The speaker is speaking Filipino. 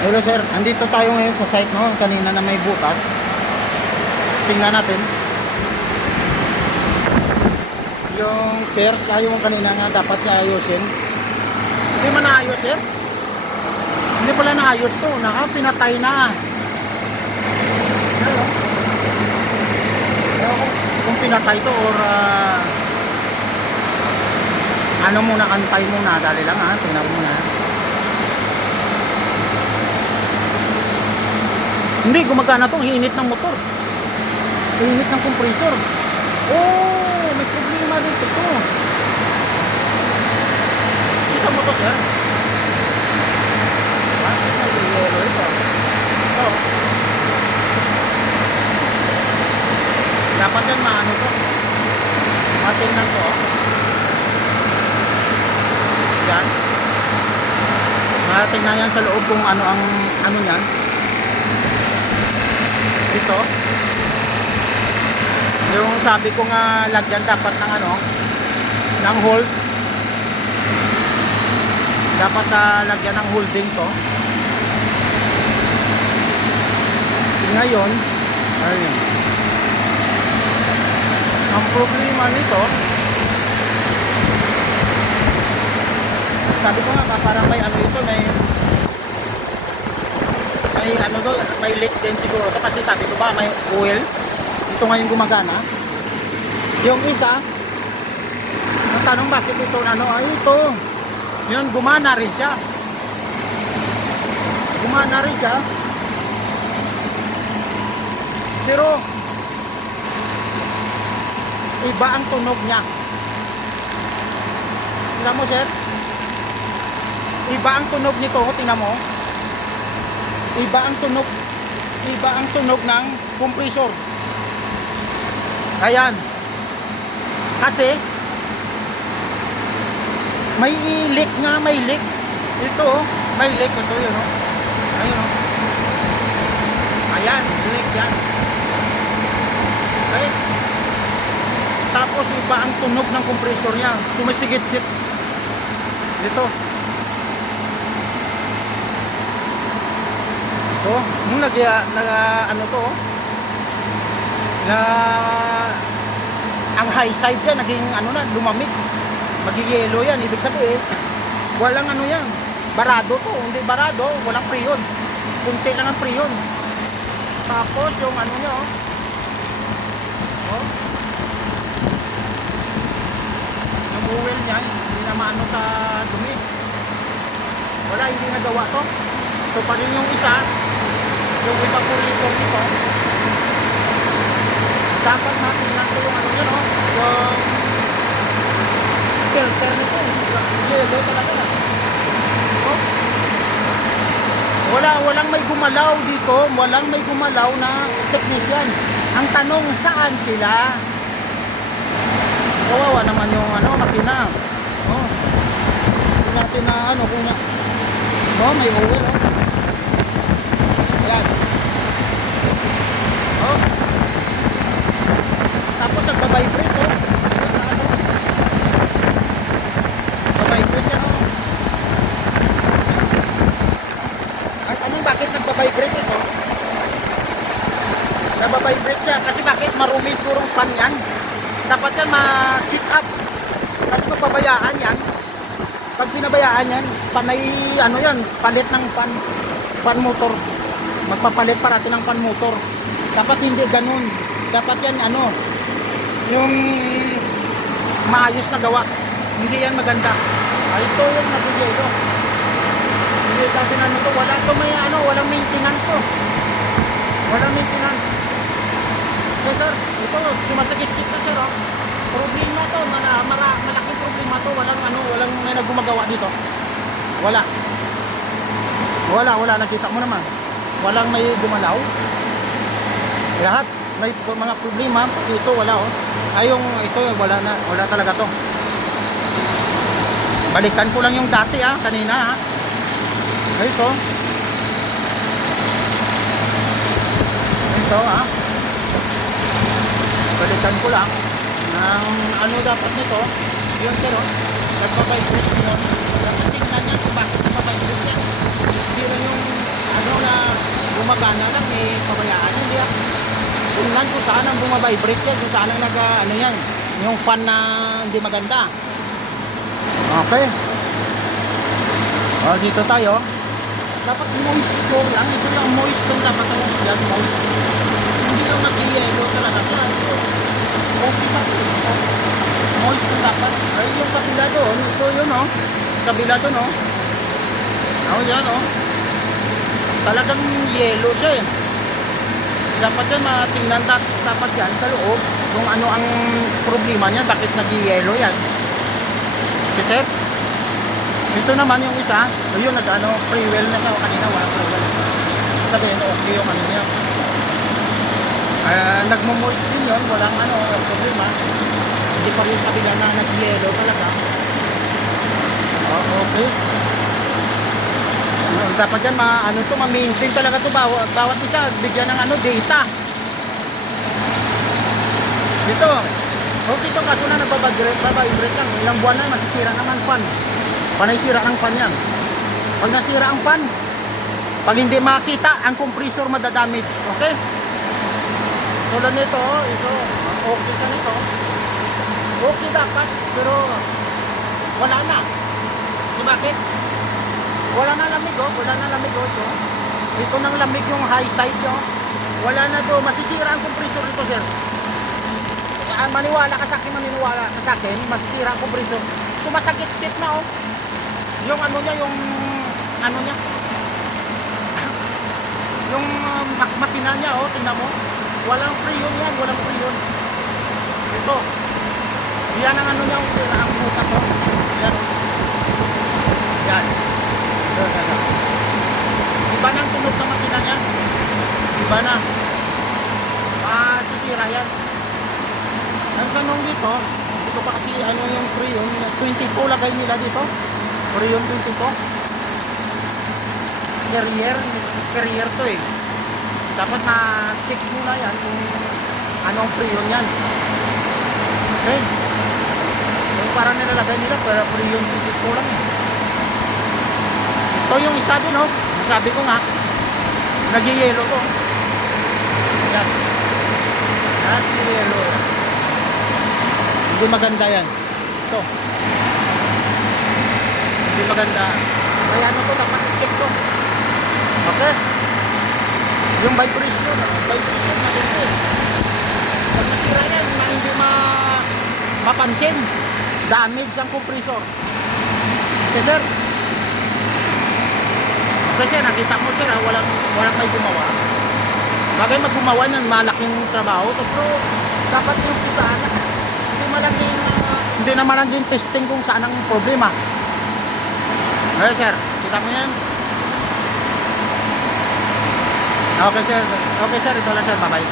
Hello sir, andito tayo ngayon sa site no, kanina na may butas. Tingnan natin. Yung stairs, ayaw kanina nga dapat niya ayusin. Hindi man naayos sir. Hindi pala naayos to, pinatay na. Hello. Kung pinatay to or ano muna, antay muna, dali lang ha, tingnan muna. Hindi, gumagana to, hinit ng motor. Hinit ng compressor. Oh, may problema dito to. Kita mo to sir. Bakit may yellow ito? Ito. Dapat yan maano to. Matingnan to. Yan. Matingnan yan sa loob kung ano ang ano yan. Ito. Yung sabi ko nga lagyan dapat ng ano, ng hold. Dapat lagyan ng holding to. Ngayon, ayun. Ang problema nito, sabi ko nga parang may ano ito, may ano do, may leak din siguro to kasi sabi ko ba may oil. Ito ngayon gumagana. Yung isa, ang tanong bakit ito ano, ay ito. Yun, gumana rin siya. Gumana rin siya. Pero iba ang tunog niya. Tingnan mo sir. Iba ang tunog nito, tingnan mo. Iba ang tunog ng compressor. Ayan. Kasi may leak nga, may leak. Ito, may leak ito 'yun, oh. Ayun, oh. Ayan, leak 'yan. Okay. Tapos iba ang tunog ng compressor niya. Sumisigit-sit. Dito. So, nung ano to, na ang high side yan, naging ano na, lumamig. Magigiyelo yan, ibig sabihin, walang ano yan, barado to, hindi barado, walang preyon. Kunti lang ang preyon. Tapos yung ano nyo, oh, yung oil niya, hindi na maano sa dumi. Wala, hindi nagawa to. Ito pa rin yung isa, yung evaporator nito. Dapat natin ko yung ano nyo, no? Yung filter nito. Yellow talaga na. Oh. Walang may gumalaw dito. Walang may gumalaw na technician. Ang tanong, saan sila? Kawawa naman yung ano, makina. Oh. Kung natin na ano, kung na... Oh, may oil, oh. Ayan. Oh. Tapos nagbabibrate, oh. Nagbabibrate yan, oh. Ay, anong bakit nagbabibrate ito? Nagbabibrate siya. Kasi bakit marumi sigurong pan yan. Dapat yan ma-check up. Kasi mapabayaan yan. Pag pinabayaan yan, panay, ano yan, palit ng pan motor. Magpapalit parati ng pan motor. Dapat hindi ganun. Dapat yan, ano, yung maayos na gawa. Hindi yan maganda. Ay, ito yung nabigay ito. Hindi sabi na ito, wala ito may, ano, walang maintenance to. Walang maintenance. So, sir, ito, sumasakit-sit na, sir, oh. Problema to, malaking problema to, walang may nagumagawa dito. Wala, nakita mo naman. Walang may gumalaw. Lahat may mga problema, ito wala, oh. Ay, yung ito wala talaga to. Balikan ko lang yung dati, kanina, Ito. Ito, balikan ko lang. Ang ano dapat nito, yung sir, nagpa-vibrate yun. Dapat tingnan niya kung bakit nagpa-vibrate yan. Hindi lang yung gumagana lang, pabayaan yan, di ba? Tingnan kung saan ang bumabibrate yan, kung saan ang ano yan, yung fan na hindi maganda. Okay. O, dito tayo. Dapat moisture lang, ito lang moisture dapat yan, moist. Hindi lang mag-yellow talaga. Okay pa. Moist na dapat. Ay, yung kabila doon, ito yun, oh. Kabila doon, oh. Oh, yan, oh. Talagang yellow siya, eh. Dapat yan, matingnan dapat yan sa loob kung ano ang problema niya, bakit nag-yellow yan. Okay, sir? Ito naman yung isa, ayun, nag-ano, free well na siya kanina, wala free well. Sabihin, okay yung ano niya. Nagmo-moist din yun, walang ano, problema. Hindi pa rin kabila na nag-yellow talaga. Okay. Dapat yan, ano to, ma-maintain talaga to, bawat isa, bigyan ng ano, data. Dito, okay to, kaso na nagbabibrate lang, ilang buwan na, masisira naman fan. Panay sira ng fan yan. Pag nasira ang fan, pag hindi makita, ang compressor madadamage. Okay? Tulad nito, ito, okay sa nito. Okay dapat, pero wala na. Di bakit? Wala na lamig, oh. Wala na lamig, oh. Ito nang lamig yung high side, oh. Wala na to. Masisira ang compressor nito, sir. Maniwala ka sa akin, masisira ang compressor. Sumasakit-sit na, oh. Yung ano niya, yung ano niya. Yung makina niya, oh. Tingnan mo. Walang freon yan, walang freon. Ito. Yan ang ano niya, ang butas, oh. Yan, oh. Yan. Iba na ang tunog ng makina niya. Iba na. Masisira yan. Ang tanong dito pa kasi ano yung freon, 22 lagay nila dito. Freon 22. Carrier to eh. Dapat na-check muna yan kung anong freon yan. Okay. Yung parang nilalagay nila pero freon 22 lang eh. Ito yung isa din, oh. Sabi ko nga, nag-yellow to. Yan. Nag-yellow. Hindi maganda yan. Ito. Hindi maganda. Kaya ano to, dapat i-check to. Okay? Yung vibration na dito eh. Pag nasira yan, hindi mapansin. Damage ang compressor. Okay, sir? Kasi nakita mo, sir, walang may gumawa. Bagay maggumawa niyan, malaking trabaho. Pero dapat yung saan, hindi naman lang din testing kung saan ang problema. Okay, sir, kita mo yan. Okay, sir, ito lang, sir, bye-bye.